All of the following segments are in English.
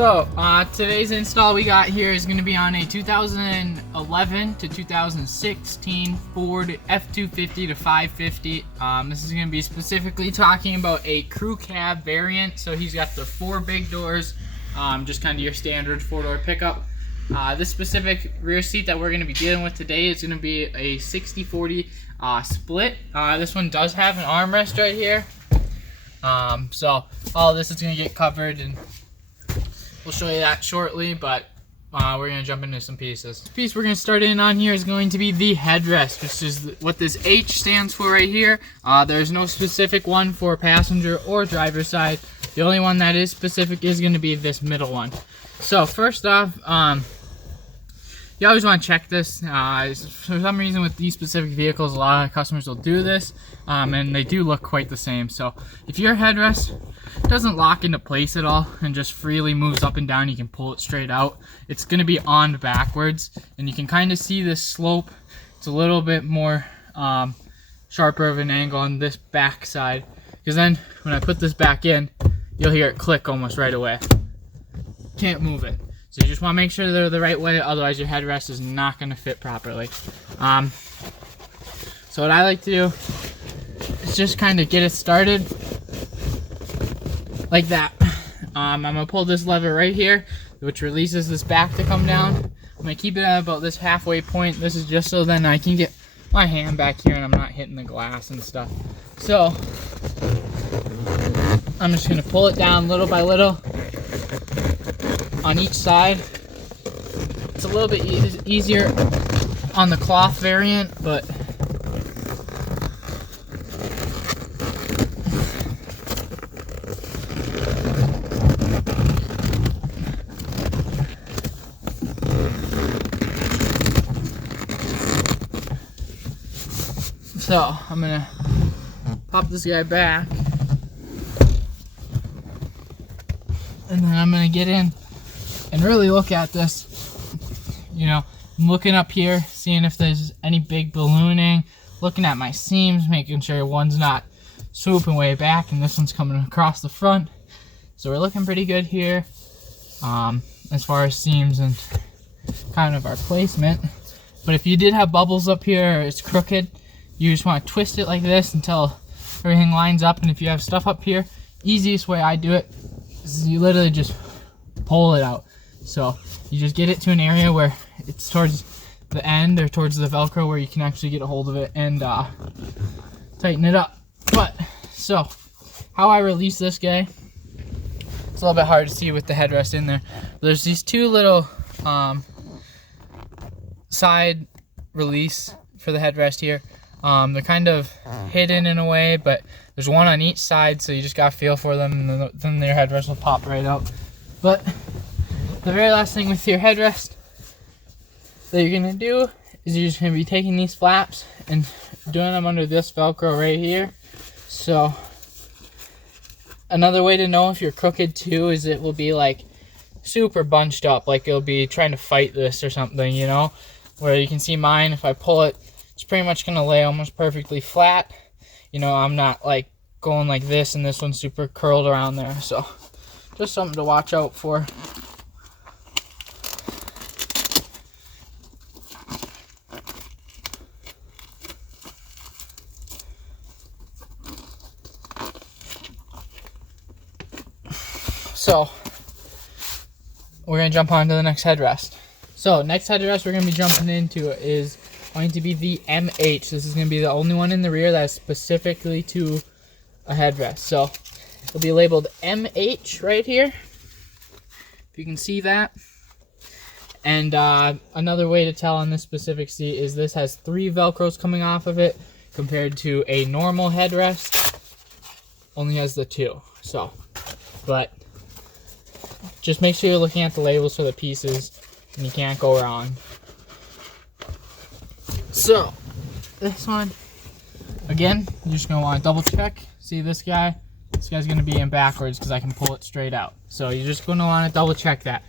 So today's install we got here is going to be on a 2011 to 2016 Ford F-250-550. This is going to be specifically talking about a crew cab variant. So he's got the 4 big doors, just kind of your standard 4-door pickup. This specific rear seat that we're going to be dealing with today is going to be a 60-40 split. This one does have an armrest right here. So all of this is going to get covered, and we'll show you that shortly, but we're going to jump into some pieces. The piece we're going to start in on here is going to be the headrest, which is what this H stands for right here. There's no specific one for passenger or driver side. The only one that is specific is going to be this middle one. So first off, you always want to check this. For some reason with these specific vehicles, a lot of customers will do this, and they do look quite the same. So if your headrest doesn't lock into place at all and just freely moves up and down, you can pull it straight out. It's going to be on backwards, and you can kind of see this slope. It's a little bit more sharper of an angle on this back side, because then when I put this back in, you'll hear it click almost right away. Can't move it. So you just want to make sure they're the right way, otherwise your headrest is not going to fit properly. So what I like to do is just kind of get it started like that. I'm going to pull this lever right here, which releases this back to come down. I'm going to keep it at about this halfway point. This is just so then I can get my hand back here and I'm not hitting the glass and stuff. So I'm just going to pull it down little by little on each side. It's a little bit easier on the cloth variant, but so I'm gonna pop this guy back, and then I'm gonna get in and really look at this. You know, I'm looking up here, seeing if there's any big ballooning, looking at my seams, making sure one's not swooping way back and this one's coming across the front. So we're looking pretty good here as far as seams and kind of our placement. But if you did have bubbles up here or it's crooked, you just want to twist it like this until everything lines up. And if you have stuff up here, easiest way I do it is you literally just pull it out. So you just get it to an area where it's towards the end or towards the Velcro where you can actually get a hold of it and tighten it up. But so how I release this guy, it's a little bit hard to see with the headrest in there. There's these 2 little side release for the headrest here. They're kind of hidden in a way, but there's one on each side, so you just gotta feel for them, and then your headrest will pop right out. But the very last thing with your headrest that you're gonna do is you're just gonna be taking these flaps and doing them under this Velcro right here. So another way to know if you're crooked too is it will be like super bunched up, like it'll be trying to fight this or something, you know, where you can see mine, if I pull it, it's pretty much gonna lay almost perfectly flat. You know, I'm not like going like this and this one's super curled around there. So just something to watch out for. So we're going to jump on to the next headrest. So next headrest we're going to be jumping into is going to be the MH. This is going to be the only one in the rear that's specifically to a headrest. So it'll be labeled MH right here, if you can see that. And another way to tell on this specific seat is this has 3 Velcros coming off of it, compared to a normal headrest only has the 2. So, but just make sure you're looking at the labels for the pieces, and you can't go wrong. So, this one, again, you're just going to want to double check. See this guy? This guy's going to be in backwards because I can pull it straight out. So you're just going to want to double check that.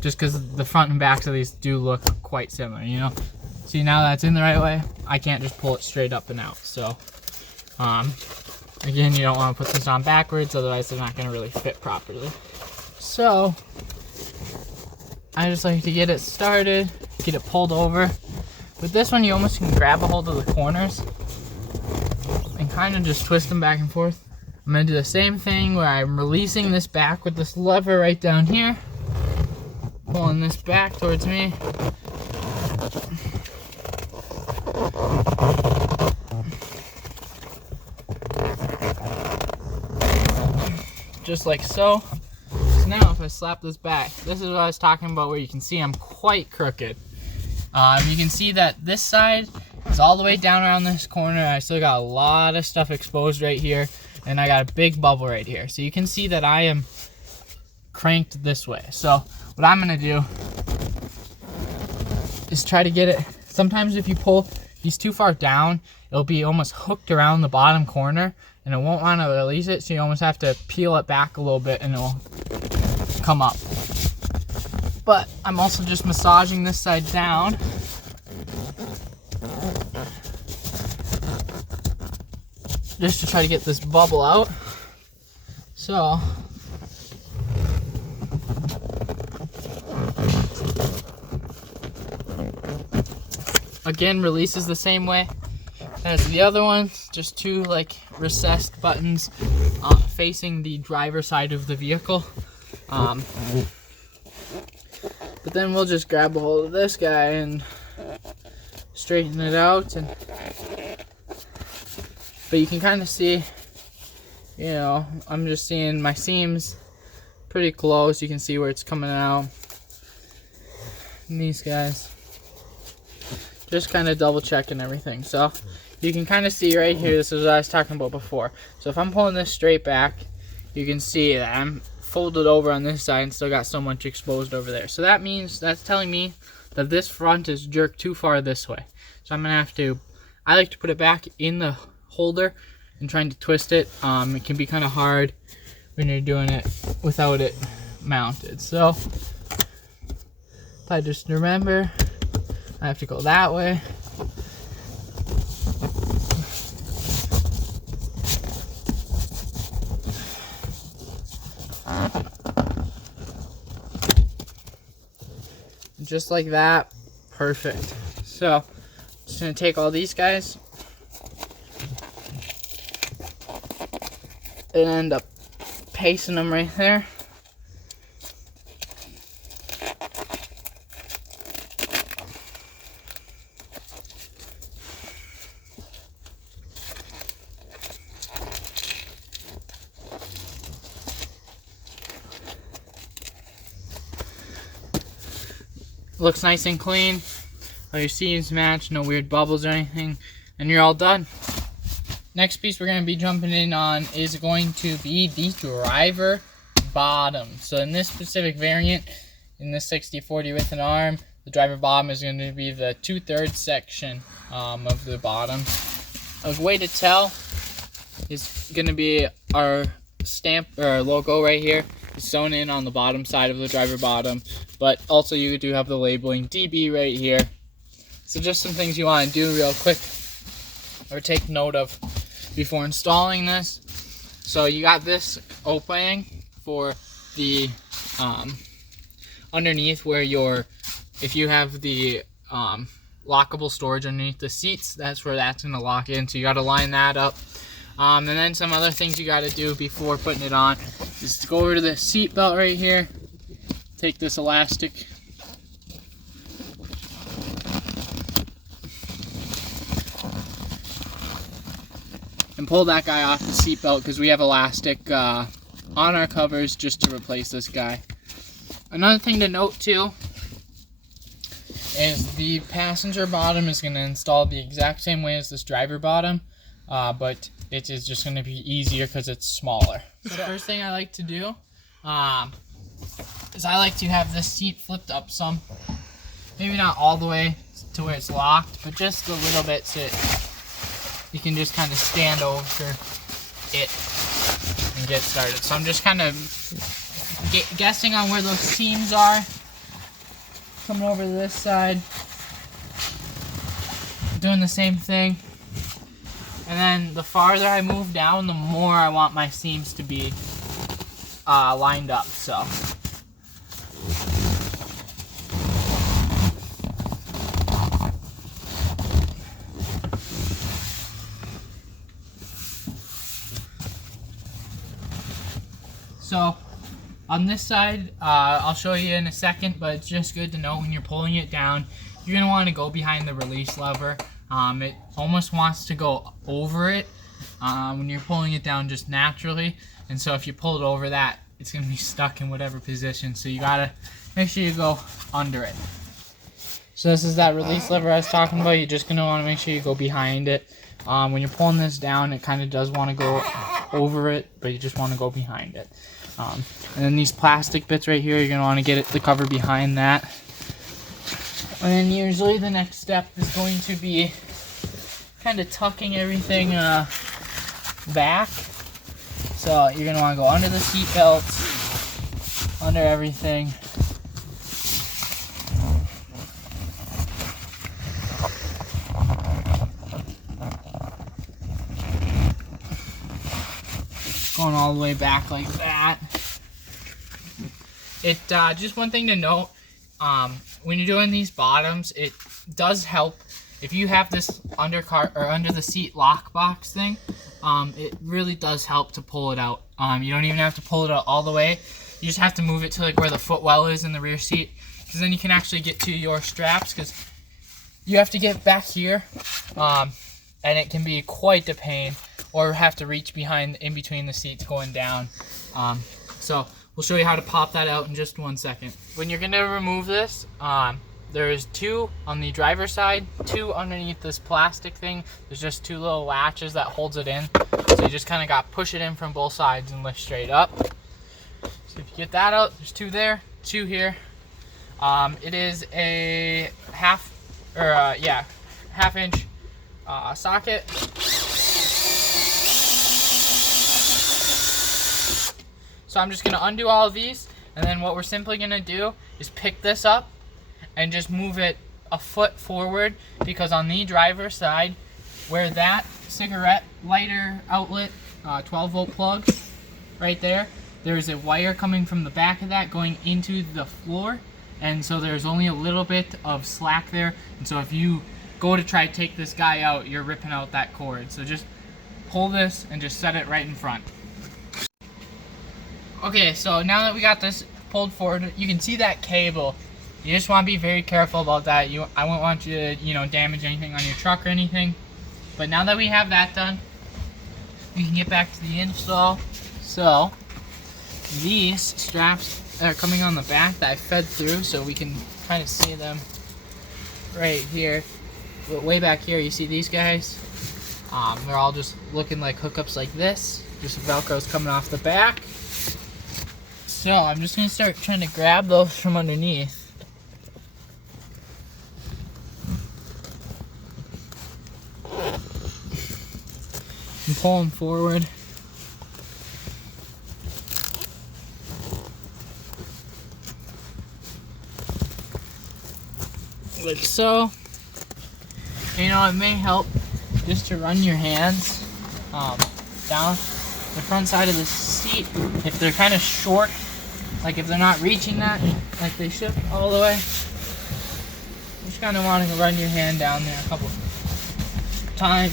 Just because the front and backs of these do look quite similar, you know? See, now that's in the right way, I can't just pull it straight up and out. So, again, you don't want to put this on backwards, otherwise they're not going to really fit properly. So I just like to get it started, get it pulled over. With this one, you almost can grab a hold of the corners and kind of just twist them back and forth. I'm gonna do the same thing where I'm releasing this back with this lever right down here, pulling this back towards me. Just like so. So now if I slap this back, this is what I was talking about where you can see I'm quite crooked. You can see that this side is all the way down around this corner. I still got a lot of stuff exposed right here, and I got a big bubble right here. So you can see that I am cranked this way. So what I'm gonna do is try to get it. Sometimes if you pull these too far down, it'll be almost hooked around the bottom corner and it won't want to release it, so you almost have to peel it back a little bit and it'll come up. But I'm also just massaging this side down. Just to try to get this bubble out. So again, releases the same way as the other one, just two like recessed buttons facing the driver's side of the vehicle. But then we'll just grab a hold of this guy and straighten it out. But you can kind of see, you know, I'm just seeing my seams pretty close. You can see where it's coming out. And these guys, just kind of double checking everything. So you can kind of see right here, this is what I was talking about before. So if I'm pulling this straight back, you can see that I'm folded over on this side and still got so much exposed over there. So that means, that's telling me that this front is jerked too far this way. So I'm gonna have to, I like to put it back in the holder and trying to twist it. It can be kind of hard when you're doing it without it mounted. So if I just remember, I have to go that way. Just like that. Perfect. So I'm just gonna take all these guys and end up pasting them right there. Looks nice and clean. All your seams match, no weird bubbles or anything, and you're all done. Next piece we're going to be jumping in on is going to be the driver bottom. So in this specific variant, in this 60/40 with an arm, the driver bottom is going to be the 2/3 section of the bottom. A way to tell is going to be our stamp or our logo right here. It's sewn in on the bottom side of the driver bottom, but also you do have the labeling DB right here. So just some things you want to do real quick or take note of before installing this. So you got this opening for the underneath where your, if you have the lockable storage underneath the seats, that's where that's going to lock in. So you got to line that up. And then some other things you got to do before putting it on is to go over to the seat belt right here, take this elastic, and pull that guy off the seat belt because we have elastic on our covers just to replace this guy. Another thing to note too is the passenger bottom is going to install the exact same way as this driver bottom, but it is just going to be easier because it's smaller. So the first thing I like to do is I like to have this seat flipped up some. Maybe not all the way to where it's locked, but just a little bit so you can just kind of stand over it and get started. So I'm just kind of guessing on where those seams are. Coming over to this side, doing the same thing. And then the farther I move down, the more I want my seams to be lined up. So So on this side, I'll show you in a second, but it's just good to know when you're pulling it down, you're going to want to go behind the release lever. It almost wants to go over it when you're pulling it down just naturally. And so if you pull it over that, it's going to be stuck in whatever position. So you got to make sure you go under it. So this is that release lever I was talking about. You're just going to want to make sure you go behind it. When you're pulling this down, it kind of does want to go over it, but you just want to go behind it. And then these plastic bits right here, you're going to want to get the cover behind that. And then usually the next step is going to be kind of tucking everything back. So you're going to want to go under the seat belts, under everything. Going all the way back like that. Just one thing to note, when you're doing these bottoms, it does help if you have this under the seat lockbox thing. It really does help to pull it out. You don't even have to pull it out all the way. You just have to move it to like where the footwell is in the rear seat, because then you can actually get to your straps, because you have to get back here, and it can be quite a pain, or have to reach behind in between the seats going down. So we'll show you how to pop that out in just 1 second. When you're gonna remove this, there's 2 on the driver's side, 2 underneath this plastic thing. There's just 2 little latches that holds it in. So you just kind of got to push it in from both sides and lift straight up. So if you get that out, there's 2 there, 2 here. It is a half inch socket. So I'm just going to undo all of these, and then what we're simply going to do is pick this up and just move it a foot forward, because on the driver's side, where that cigarette lighter outlet 12-volt plug right there, there's a wire coming from the back of that going into the floor, and so there's only a little bit of slack there, and so if you go to try to take this guy out, you're ripping out that cord. So just pull this and just set it right in front. Okay, so now that we got this pulled forward, you can see that cable. You just want to be very careful about that. I won't want you to, damage anything on your truck or anything. But now that we have that done, we can get back to the install. So these straps are coming on the back that I fed through, so we can kind of see them right here. But way back here, you see these guys? They're all just looking like hookups like this. Just Velcro's coming off the back. So I'm just going to start trying to grab those from underneath. And pull them forward. Like so. It may help just to run your hands down the front side of the seat if they're kind of short, like if they're not reaching that like they should all the way. You just kind of want to run your hand down there a couple times,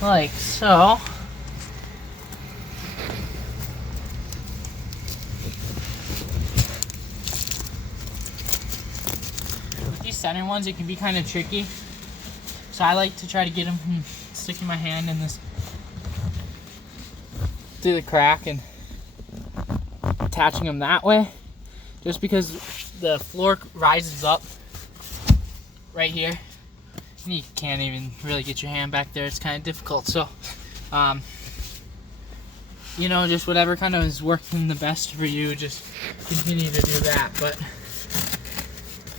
like so. With these center ones, it can be kind of tricky. So I like to try to get them from sticking my hand in this through the crack and attaching them that way, just because the floor rises up right here and you can't even really get your hand back there. It's kind of difficult. So just whatever kind of is working the best for you, just continue to do that. But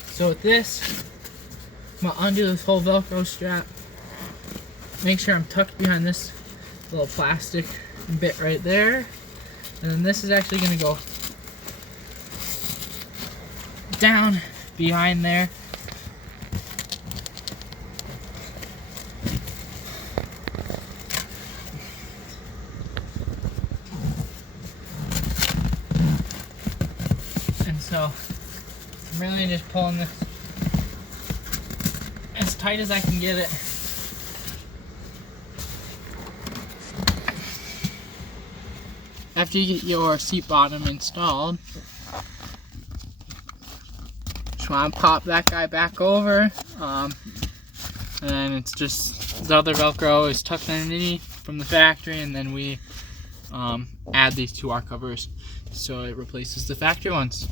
so with this, I'm going to undo this whole Velcro strap. Make sure I'm tucked behind this little plastic bit right there. And then this is actually going to go down behind there. And so I'm really just pulling this as tight as I can get it. after you get your seat bottom installed, just want to pop that guy back over. And then it's just the other Velcro is tucked underneath from the factory, and then we add these to our covers so it replaces the factory ones.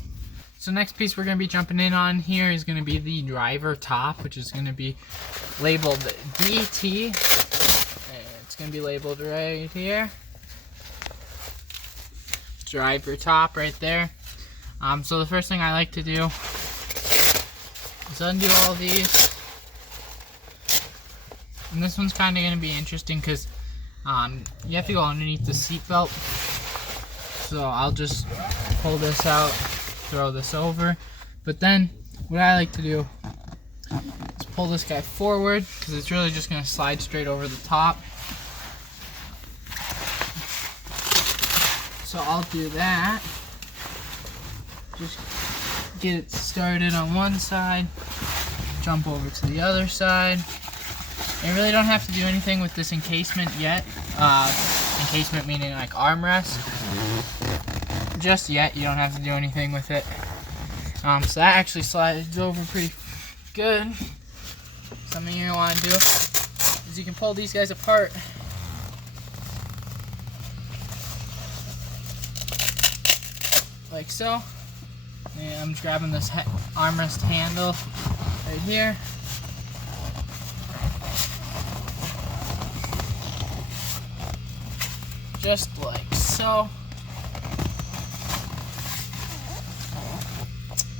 So next piece we're going to be jumping in on here is going to be the driver top, which is going to be labeled DT. It's going to be labeled right here. Driver top right there. So the first thing I like to do is undo all these. And this one's kind of going to be interesting because you have to go underneath the seat belt. So I'll just pull this out, throw this over. But then what I like to do is pull this guy forward because it's really just going to slide straight over the top. So I'll do that. Just get it started on one side, jump over to the other side. You really don't have to do anything with this encasement yet. Encasement meaning like armrest. Just yet, you don't have to do anything with it. So that actually slides over pretty good. Something you want to do is you can pull these guys apart. Like so. And I'm just grabbing this armrest handle right here. Just like so.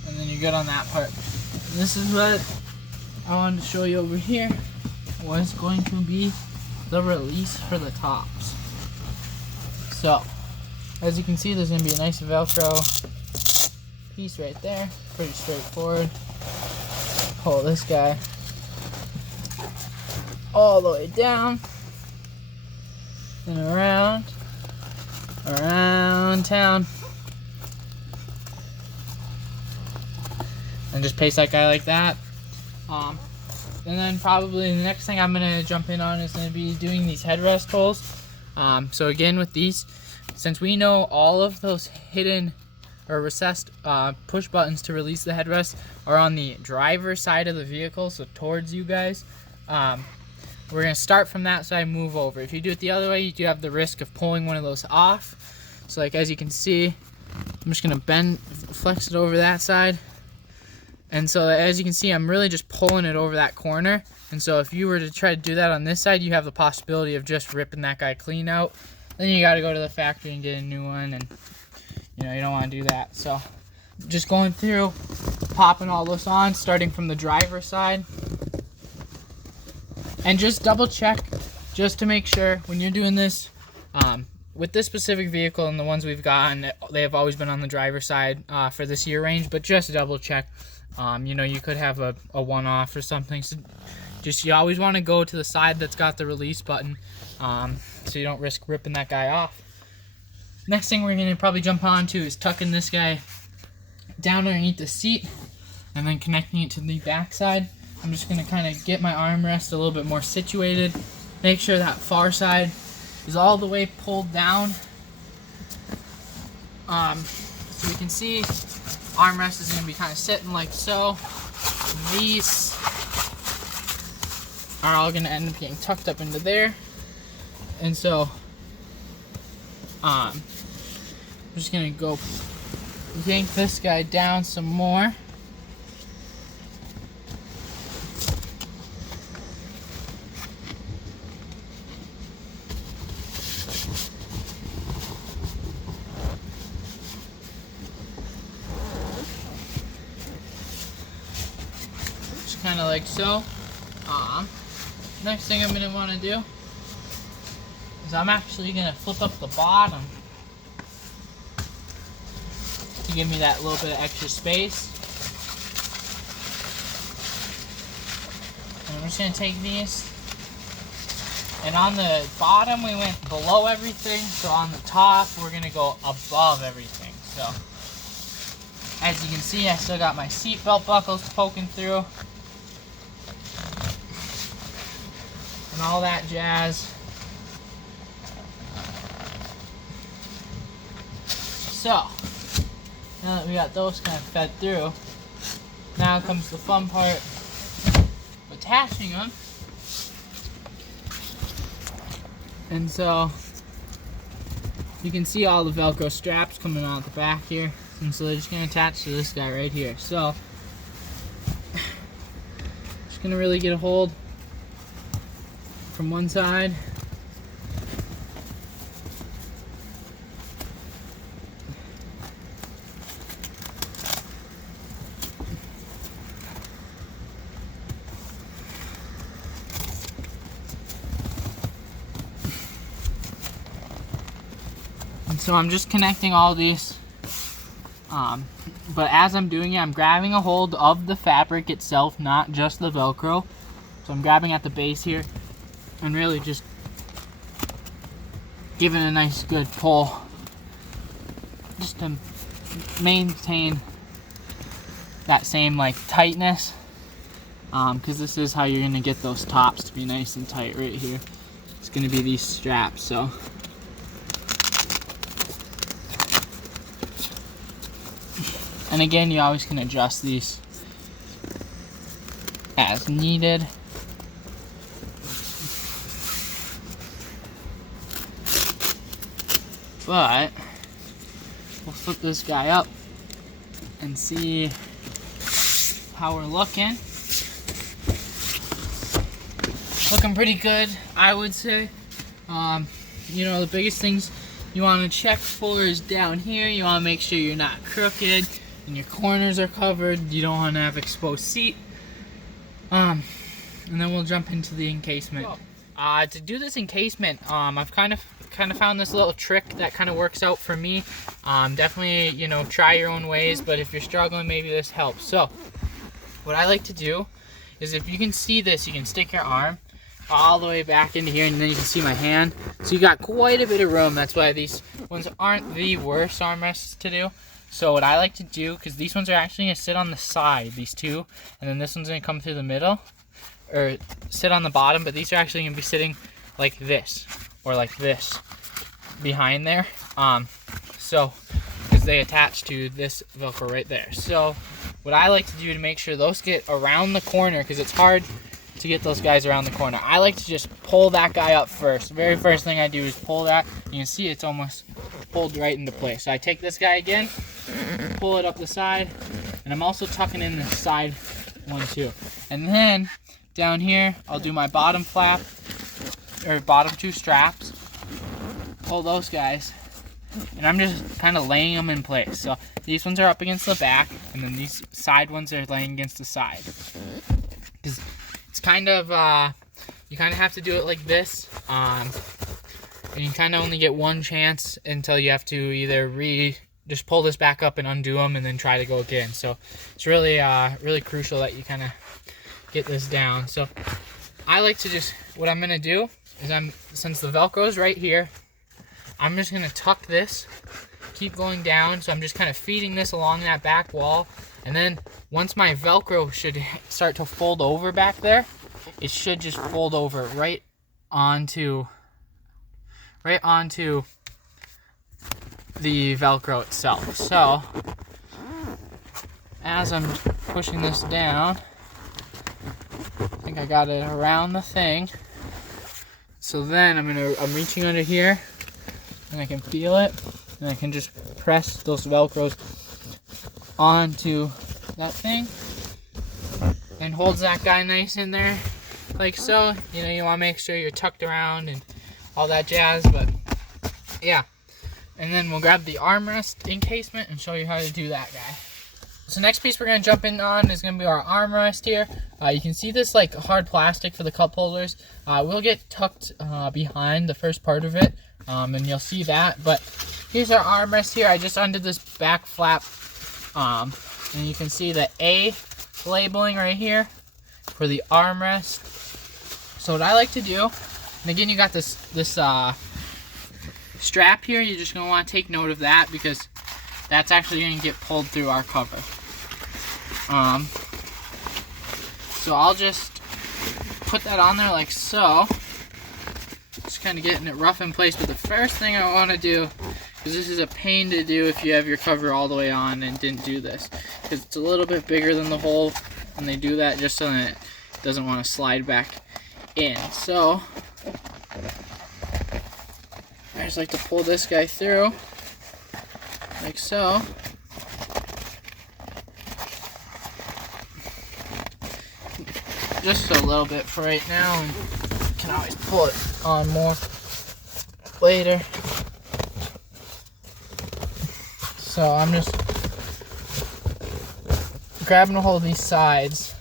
And then you're good on that part. And this is what I wanted to show you over here. Was going to be the release for the tops. So, as you can see, there's going to be a nice Velcro piece right there. Pretty straightforward. Pull this guy all the way down and around town, and just paste that guy like that. And then probably the next thing I'm gonna jump in on is gonna be doing these headrest holes. So again, with these, since we know all of those hidden or recessed push buttons to release the headrest are on the driver's side of the vehicle, so towards you guys, we're going to start from that side, move over. If you do it the other way, you do have the risk of pulling one of those off. So like as you can see, I'm just going to flex it over that side. And so as you can see, I'm really just pulling it over that corner. And so if you were to try to do that on this side, you have the possibility of just ripping that guy clean out. Then you got to go to the factory and get a new one, and you know, you don't want to do that. So just going through, popping all this on, starting from the driver's side. And just double check, just to make sure when you're doing this, with this specific vehicle and the ones we've gotten, they have always been on the driver's side for this year range, but just double check. You know, you could have a one-off or something. So just, you always want to go to the side that's got the release button, so you don't risk ripping that guy off. Next thing we're going to probably jump onto is tucking this guy down underneath the seat and then connecting it to the back side. I'm just going to kind of get my armrest a little bit more situated. Make sure that far side is all the way pulled down. So we can see armrest is going to be kind of sitting like so. And these are all going to end up getting tucked up into there. And so I'm just going to go yank this guy down some more. Just kind of like so. Next thing I'm going to want to do is I'm actually going to flip up the bottom to give me that little bit of extra space. And I'm just going to take these, and on the bottom we went below everything, so on the top we're going to go above everything. So as you can see, I still got my seat belt buckles poking through and all that jazz. So, now that we got those kind of fed through, now comes the fun part of attaching them. And so, you can see all the Velcro straps coming out the back here. And so they're just going to attach to this guy right here. So, just going to really get a hold from one side. And so I'm just connecting all these. But as I'm doing it, I'm grabbing a hold of the fabric itself, not just the Velcro. So I'm grabbing at the base here and really just giving a nice good pull just to maintain that same like tightness, because this is how you're going to get those tops to be nice and tight right here. It's going to be these straps. So and again, you always can adjust these as needed. But we'll flip this guy up and see how we're looking. Looking pretty good, I would say. You know, the biggest things you want to check for is down here. You want to make sure you're not crooked and your corners are covered. You don't want to have exposed seat. And then we'll jump into the encasement. To do this encasement, I've kind of found this little trick that kind of works out for me. Definitely, you know, try your own ways, but if you're struggling, maybe this helps. So what I like to do is, if you can see this, you can stick your arm all the way back into here, and then you can see my hand. So you got quite a bit of room. That's why these ones aren't the worst armrests to do. So what I like to do, because these ones are actually going to sit on the side, these two, and then this one's going to come through the middle, or sit on the bottom, but these are actually going to be sitting like this, or like this, behind there. So, because they attach to this Velcro right there. So what I like to do to make sure those get around the corner, because it's hard to get those guys around the corner, I like to just pull that guy up first. The very first thing I do is pull that. You can see it's almost pulled right into place. So I take this guy again, pull it up the side, and I'm also tucking in the side one too. And then down here, I'll do my bottom flap, or bottom two straps, pull those guys, and I'm just kind of laying them in place. So these ones are up against the back, and then these side ones are laying against the side. Because it's kind of, you kind of have to do it like this, and you kind of only get one chance until you have to either just pull this back up and undo them, and then try to go again. So it's really, really crucial that you kind of get this down. So I like to just, what I'm gonna do is, since the Velcro's right here, I'm just gonna tuck this, keep going down. So I'm just kind of feeding this along that back wall, and then once my Velcro should start to fold over back there, it should just fold over right onto the Velcro itself. So as I'm pushing this down, I think I got it around the thing. So then I'm reaching under here, and I can feel it, and I can just press those Velcros onto that thing, and holds that guy nice in there, like so. You know, you want to make sure you're tucked around and all that jazz, but yeah. And then we'll grab the armrest encasement and show you how to do that guy. So next piece we're going to jump in on is going to be our armrest here. You can see this like hard plastic for the cup holders. We'll get tucked behind the first part of it, and you'll see that. But here's our armrest here. I just undid this back flap, and you can see the A labeling right here for the armrest. So what I like to do, and again, you got this strap here. You're just going to want to take note of that, because that's actually going to get pulled through our cover. So I'll just put that on there like so, Just kind of getting it rough in place. But the first thing I want to do, because this is a pain to do if you have your cover all the way on and didn't do this, because it's a little bit bigger than the hole, and they do that just so that it doesn't want to slide back in. So I just like to pull this guy through like so. Just a little bit for right now, and you can always pull it on more later. So I'm just grabbing a hold of these sides.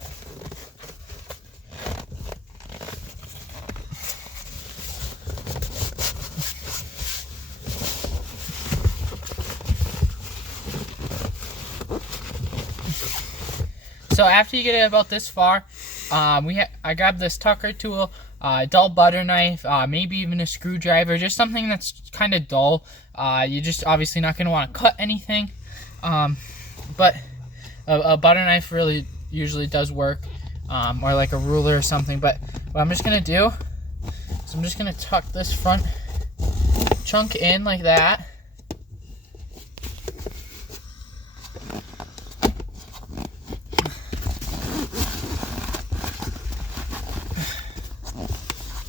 So after you get it about this far, I grabbed this tucker tool, dull butter knife, maybe even a screwdriver, just something that's kind of dull. You're just obviously not going to want to cut anything, but a butter knife really usually does work, or like a ruler or something. But what I'm just going to do is I'm just going to tuck this front chunk in like that.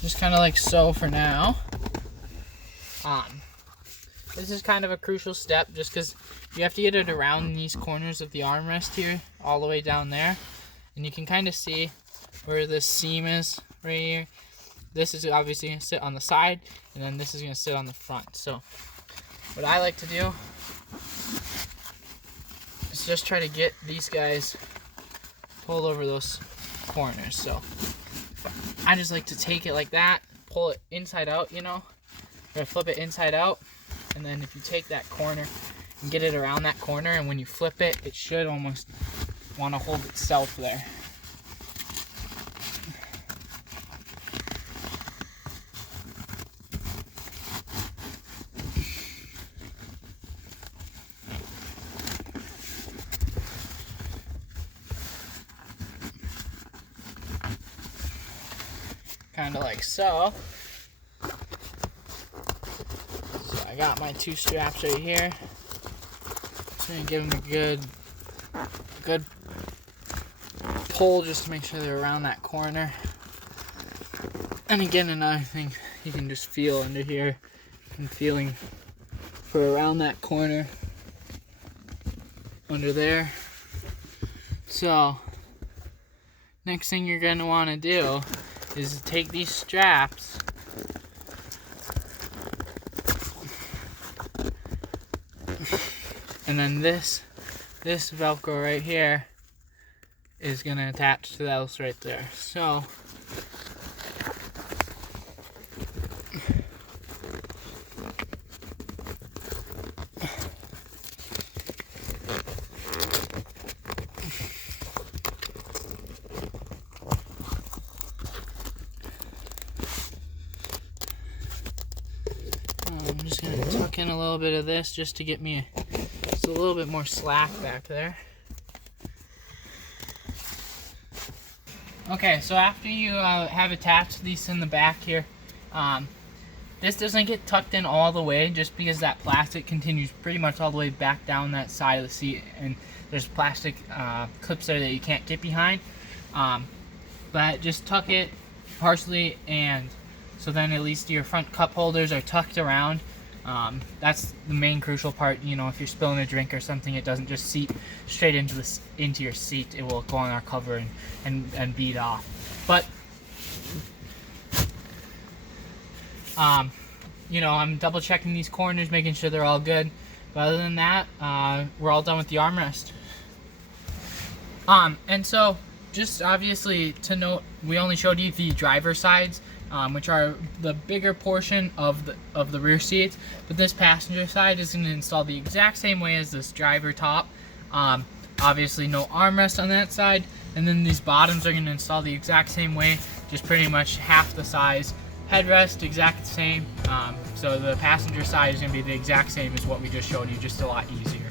Just kind of like so for now. This is kind of a crucial step just because you have to get it around these corners of the armrest here, all the way down there. And you can kind of see where this seam is right here. This is obviously going to sit on the side, and then this is going to sit on the front. So what I like to do is just try to get these guys pulled over those corners. So I just like to take it like that, pull it inside out, you know, or flip it inside out, and then if you take that corner and get it around that corner, and when you flip it, it should almost want to hold itself there. Kind of like so. So I got my two straps right here. Just gonna give them a good pull just to make sure they're around that corner. And again, another thing, you can just feel under here. I'm feeling for around that corner under there. So next thing you're gonna want to do is take these straps and then this Velcro right here is gonna attach to those right there. So I'm just going to tuck in a little bit of this just to get me just a little bit more slack back there. Okay, so after you have attached these in the back here, this doesn't get tucked in all the way just because that plastic continues pretty much all the way back down that side of the seat, and there's plastic clips there that you can't get behind. But just tuck it partially, and so then at least your front cup holders are tucked around. That's the main crucial part. You know, if you're spilling a drink or something, it doesn't just seep straight into your seat. It will go on our cover and bead off. But you know, I'm double checking these corners, making sure they're all good. But other than that, we're all done with the armrest. And so just obviously to note, we only showed you the driver sides, which are the bigger portion of the rear seats, but this passenger side is going to install the exact same way as this driver top. Obviously no armrest on that side, and then these bottoms are going to install the exact same way, just pretty much half the size. Headrest exact same, so the passenger side is going to be the exact same as what we just showed you, just a lot easier.